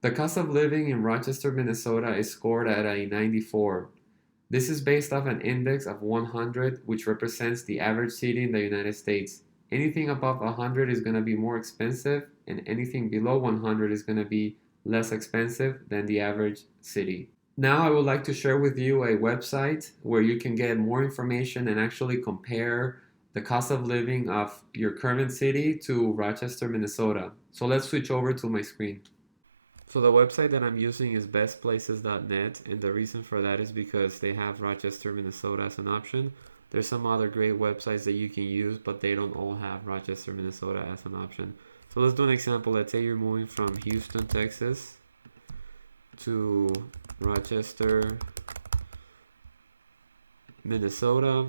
The cost of living in Rochester, Minnesota is scored at a 94. This is based off an index of 100, which represents the average city in the United States. Anything above 100 is going to be more expensive, and anything below 100 is going to be less expensive than the average city. Now, I would like to share with you a website where you can get more information and actually compare the cost of living of your current city to Rochester, Minnesota. So let's switch over to my screen. So the website that I'm using is bestplaces.net, and the reason for that is because they have Rochester, Minnesota as an option. There's some other great websites that you can use, but they don't all have Rochester, Minnesota as an option. So let's do an example. Let's say you're moving from Houston, Texas to Rochester, Minnesota,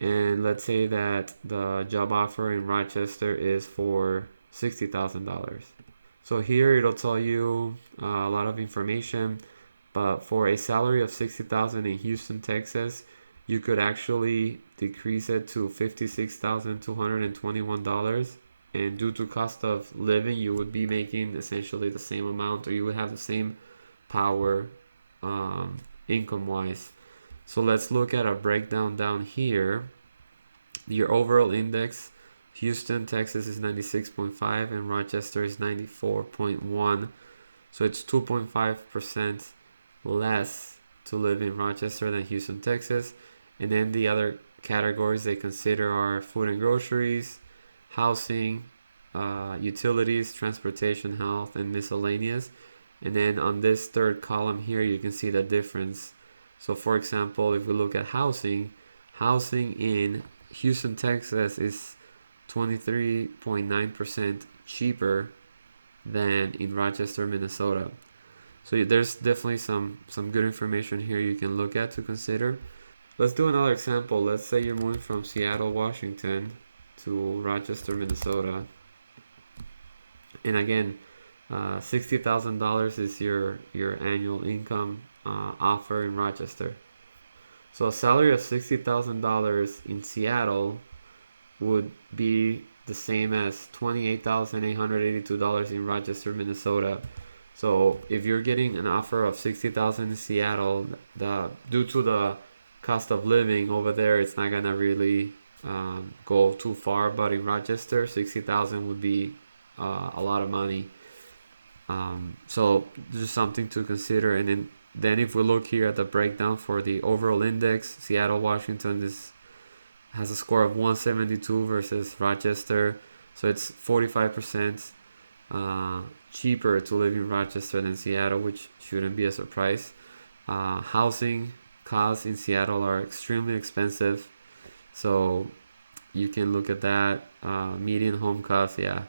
and let's say that the job offer in Rochester is for $60,000. So here it'll tell you a lot of information, but for a salary of $60,000 in Houston, Texas, you could actually decrease it to $56,221. And due to cost of living, you would be making essentially the same amount, or you would have the same power income wise. So let's look at a breakdown down here. Your overall index, Houston, Texas is 96.5 and Rochester is 94.1. So it's 2.5% less to live in Rochester than Houston, Texas. And then the other categories they consider are food and groceries, housing, utilities, transportation, health, and miscellaneous. And then on this third column here, you can see the difference. So for example, if we look at housing in Houston, Texas is 23.9% cheaper than in Rochester, Minnesota. So there's definitely some good information here you can look at to consider. Let's do another example. Let's say you're moving from Seattle, Washington to Rochester, Minnesota. And again, $60,000 is your annual income offer in Rochester. So a salary of $60,000 in Seattle would be the same as $28,882 in Rochester, Minnesota. So if you're getting an offer of $60,000 in Seattle, due to the cost of living over there, it's not gonna really go too far. But in Rochester, $60,000 would be a lot of money. So just something to consider. And then if we look here at the breakdown for the overall index, Seattle, Washington has a score of 172 versus Rochester. So it's 45% cheaper to live in Rochester than Seattle, which shouldn't be a surprise. Housing costs in Seattle are extremely expensive. So you can look at that. Median home cost, yeah,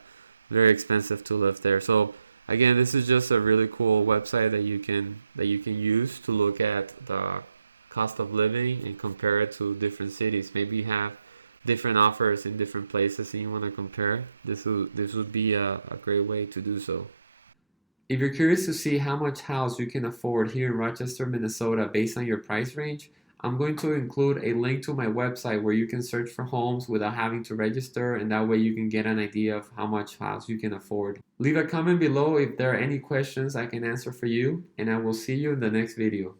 very expensive to live there. So again, this is just a really cool website that you can use to look at the cost of living and compare it to different cities. Maybe you have different offers in different places and you want to compare. This would be a great way to do so. If you're curious to see how much house you can afford here in Rochester, Minnesota based on your price range, I'm going to include a link to my website where you can search for homes without having to register, and that way you can get an idea of how much house you can afford. Leave a comment below if there are any questions I can answer for you, and I will see you in the next video.